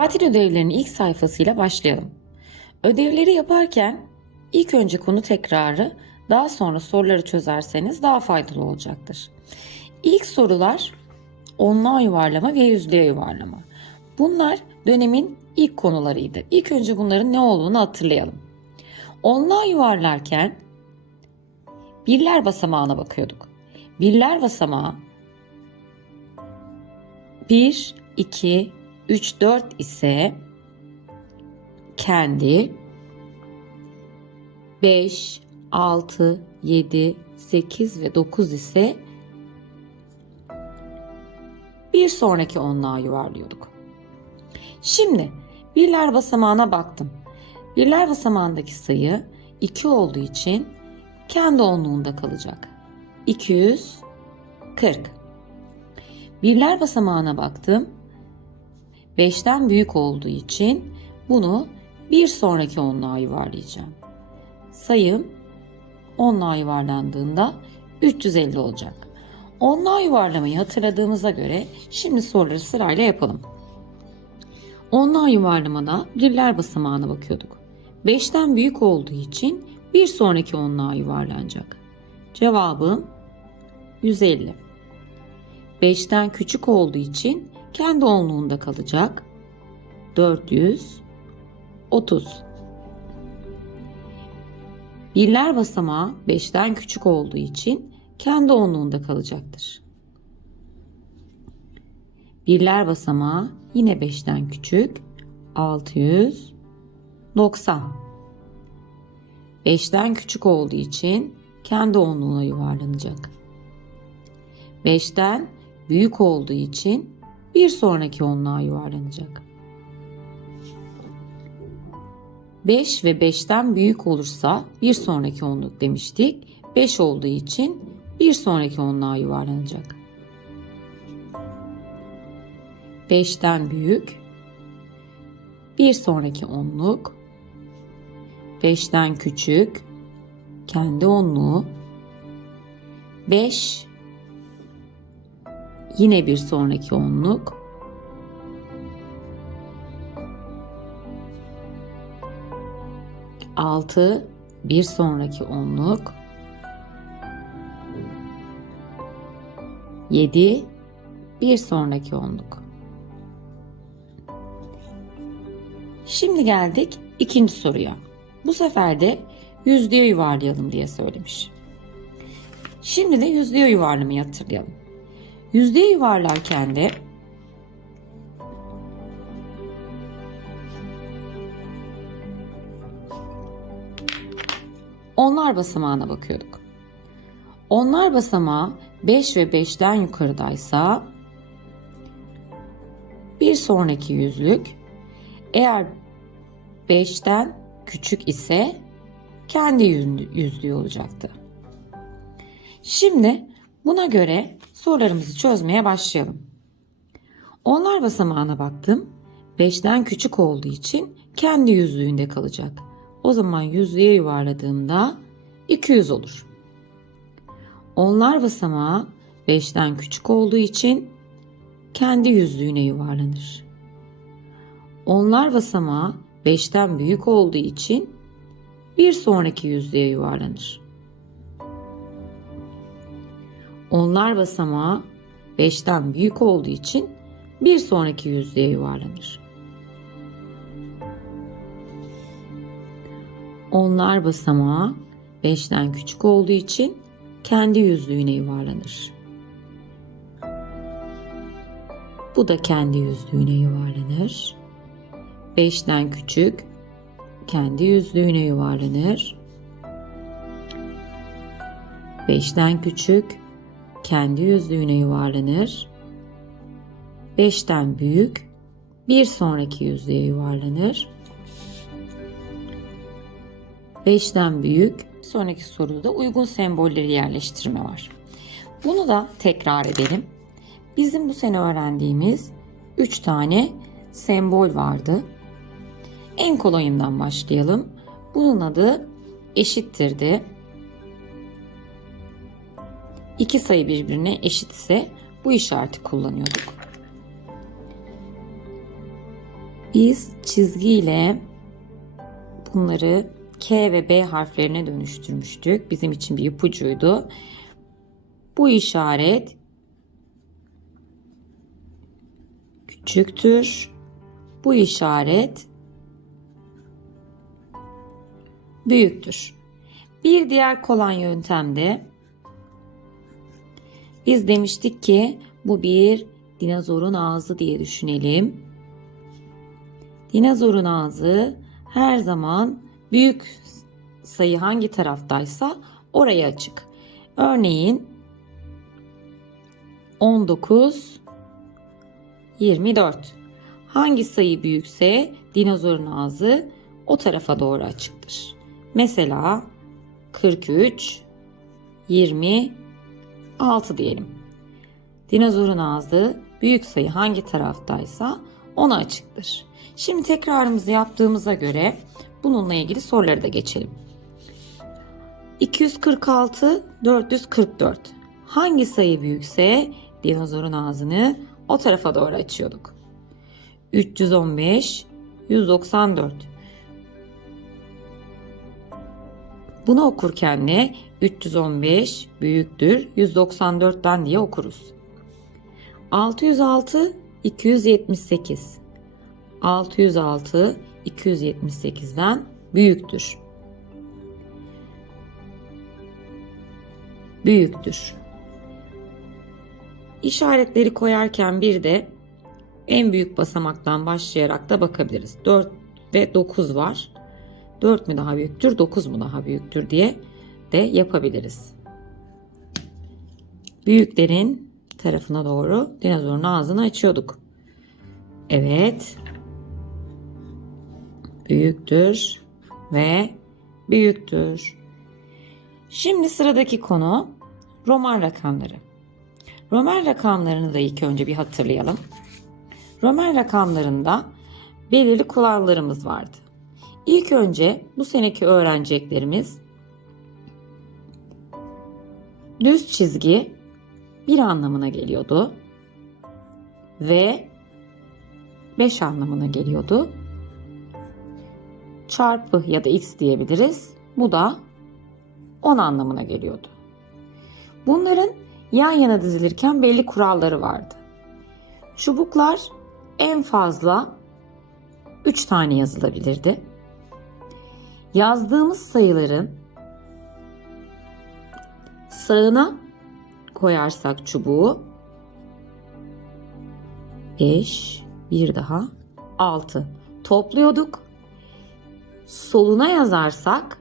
Tatil ödevlerinin ilk sayfasıyla başlayalım. Ödevleri yaparken ilk önce konu tekrarı, daha sonra soruları çözerseniz daha faydalı olacaktır. İlk sorular onluğa yuvarlama ve yüzlüğe yuvarlama. Bunlar dönemin ilk konularıydı. İlk önce bunların ne olduğunu hatırlayalım. Onluğa yuvarlarken birler basamağına bakıyorduk. Birler basamağı 1, 2, 3, 4 ise kendi 5, 6, 7, 8 ve 9 ise bir sonraki onluğa yuvarlıyorduk. Şimdi birler basamağına baktım. Birler basamağındaki sayı 2 olduğu için kendi onluğunda kalacak. 240. Birler basamağına baktım. 5'ten büyük olduğu için bunu bir sonraki onluğa yuvarlayacağım. Sayım onluğa yuvarlandığında 350 olacak. Onluğa yuvarlamayı hatırladığımıza göre şimdi soruları sırayla yapalım. Onluğa yuvarlamada birler basamağına bakıyorduk. 5'ten büyük olduğu için bir sonraki onluğa yuvarlanacak. Cevabım 150. 5'ten küçük olduğu için kendi onluğunda kalacak. 430. Birler basamağı 5'ten küçük olduğu için kendi onluğunda kalacaktır. Birler basamağı yine 5'ten küçük 690. 5'ten küçük olduğu için kendi onluğuna yuvarlanacak. 5'ten büyük olduğu için bir sonraki onluğa yuvarlanacak. 5 ve 5'ten büyük olursa bir sonraki onluk demiştik. 5 olduğu için bir sonraki onluğa yuvarlanacak. 5'ten büyük bir sonraki onluk 5'ten küçük kendi onluğu 5 yine bir sonraki onluk altı bir sonraki onluk yedi bir sonraki onluk Şimdi geldik ikinci soruya. Bu sefer de yüzlüğe yuvarlayalım diye söylemiş. Şimdi de yüzlüğe yuvarlamayı hatırlayalım. Yüzlüğe yuvarlarken de onlar basamağına bakıyorduk. Onlar basamağı 5 ve 5'ten yukarıdaysa bir sonraki yüzlük eğer 5'ten küçük ise kendi yüzlüğü olacaktı. Şimdi buna göre sorularımızı çözmeye başlayalım. Onlar basamağına baktım. 5'ten küçük olduğu için kendi yüzlüğünde kalacak. O zaman yüzlüğe yuvarladığımda 200 olur. Onlar basamağı 5'ten küçük olduğu için kendi yüzlüğüne yuvarlanır. Onlar basamağı 5'ten büyük olduğu için bir sonraki yüzlüğe yuvarlanır. Onlar basamağı 5'ten büyük olduğu için bir sonraki yüzlüğe yuvarlanır. Onlar basamağı 5'ten küçük olduğu için kendi yüzlüğüne yuvarlanır. Bu da kendi yüzlüğüne yuvarlanır. 5'ten küçük kendi yüzlüğüne yuvarlanır. 5'ten küçük kendi yüzlüğüne yuvarlanır. 5'ten büyük bir sonraki yüzlüğe yuvarlanır. 5'ten büyük sonraki soruda uygun sembolleri yerleştirme var. Bunu da tekrar edelim. Bizim bu sene öğrendiğimiz 3 tane sembol vardı. En kolayından başlayalım. Bunun adı eşittirdi. İki sayı birbirine eşit ise bu işareti kullanıyorduk. Biz çizgiyle bunları K ve B harflerine dönüştürmüştük. Bizim için bir ipucuydu. Bu işaret küçüktür. Bu işaret büyüktür. Bir diğer kolay yöntemde biz demiştik ki bu bir dinozorun ağzı diye düşünelim. Dinozorun ağzı her zaman büyük sayı hangi taraftaysa oraya açık. Örneğin 19 24. Hangi sayı büyükse dinozorun ağzı o tarafa doğru açıktır. Mesela 43 26 diyelim. Dinozorun ağzı büyük sayı hangi taraftaysa ona açıktır. Şimdi tekrarımızı yaptığımıza göre bununla ilgili soruları da geçelim. 246 444. Hangi sayı büyükse dinozorun ağzını o tarafa doğru açıyorduk. 315 194. Bunu okurken de 315 büyüktür 194'ten diye okuruz. 606 278. 606 278'den büyüktür. Büyüktür. İşaretleri koyarken bir de en büyük basamaktan başlayarak da bakabiliriz. 4 ve 9 var. 4 mü daha büyüktür, 9 mu daha büyüktür diye de yapabiliriz. Büyüklerin tarafına doğru dinozorun ağzını açıyorduk. Evet. Büyüktür ve büyüktür. Şimdi sıradaki konu Roman rakamları. Roman rakamlarını da ilk önce bir hatırlayalım. Roman rakamlarında belirli kurallarımız vardı. İlk önce bu seneki öğreneceklerimiz düz çizgi bir anlamına geliyordu ve 5 anlamına geliyordu. Çarpı ya da x diyebiliriz. Bu da 10 anlamına geliyordu. Bunların yan yana dizilirken belli kuralları vardı. Çubuklar en fazla 3 tane yazılabilirdi. Yazdığımız sayıların sağına koyarsak çubuğu 5 bir daha 6 topluyorduk. Soluna yazarsak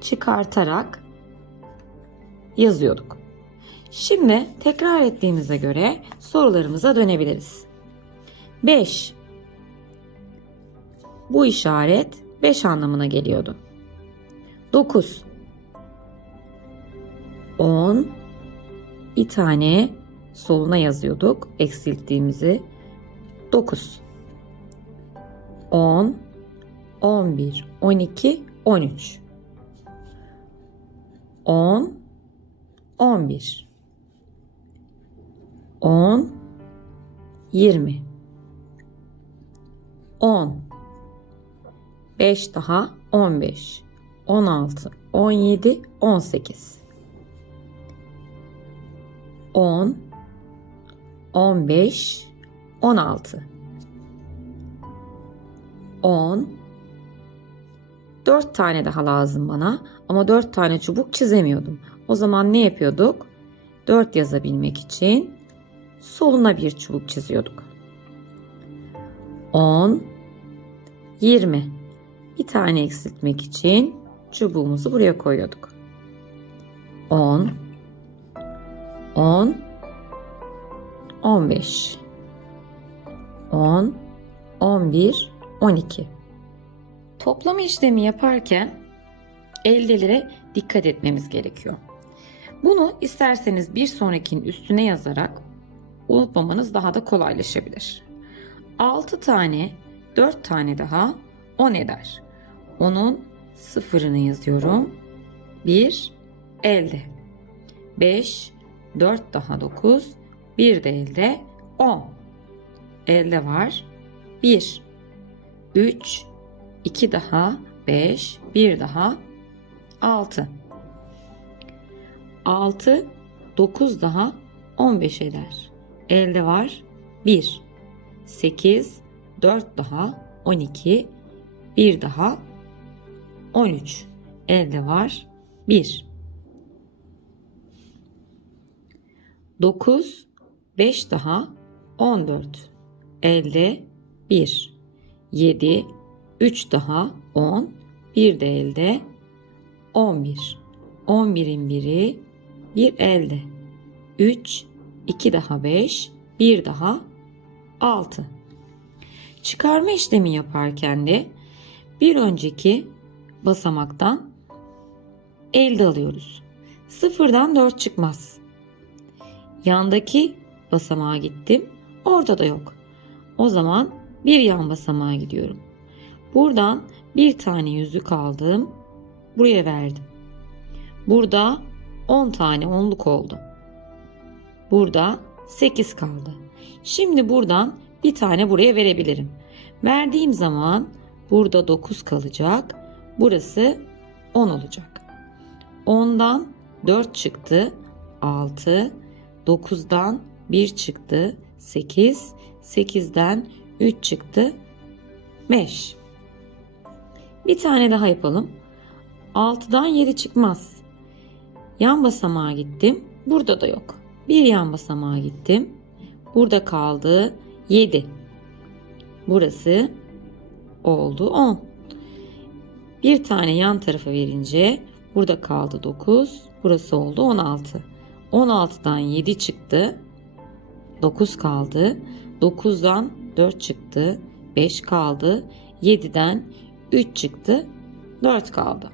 çıkartarak yazıyorduk. Şimdi tekrar ettiğimize göre sorularımıza dönebiliriz. 5 Bu işaret 5 anlamına geliyordu. 9 10 bir tane soluna yazıyorduk eksilttiğimizi. 9 10 11 12 13 10 11 10 20 10 5 daha 15 16 17 18 10 15 16 10 4 tane daha lazım bana ama 4 tane çubuk çizemiyordum. O zaman ne yapıyorduk? 4 yazabilmek için soluna bir çubuk çiziyorduk. 10 20 bir tane eksiltmek için çubuğumuzu buraya koyuyorduk. 10 10 15 10 11 12 Toplama işlemi yaparken eldelere dikkat etmemiz gerekiyor. Bunu isterseniz bir sonrakinin üstüne yazarak unutmamanız daha da kolaylaşabilir. 6 tane 4 tane daha 10 eder. Onun sıfırını yazıyorum. 1 elde. 5 4 daha 9 1 de elde 10. elde var 1. 3, 2 daha 5, 1 daha 6. 6, 9 daha 15 eder. Elde var 1. 8, 4 daha 12, 1 daha 13. Elde var 1. 9, 5 daha 14. Elde 1. 7, 3 daha 10, 1 de elde 11. 11'in biri 1 elde. 3, 2 daha 5, 1 daha 6. Çıkarma işlemi yaparken de bir önceki basamaktan elde alıyoruz. Sıfırdan 4 çıkmaz. Yandaki basamağa gittim. Orada da yok. O zaman bir yan basamağa gidiyorum. Buradan bir tane yüzük aldım. Buraya verdim. Burada 10 tane onluk oldu. Burada 8 kaldı. Şimdi buradan bir tane buraya verebilirim. Verdiğim zaman burada 9 kalacak. Burası 10 olacak. 10'dan 4 çıktı. 6. 9'dan 1 çıktı. 8. 8'den 3 çıktı. 5. Bir tane daha yapalım. 6'dan 7 çıkmaz. Yan basamağa gittim. Burada da yok. Bir yan basamağa gittim. Burada kaldı 7. Burası oldu 10. Bir tane yan tarafa verince burada kaldı 9. Burası oldu 16. 16'dan 7 çıktı. 9 kaldı. 9'dan 4 çıktı. 5 kaldı. 7'den 3 çıktı. 4 kaldı.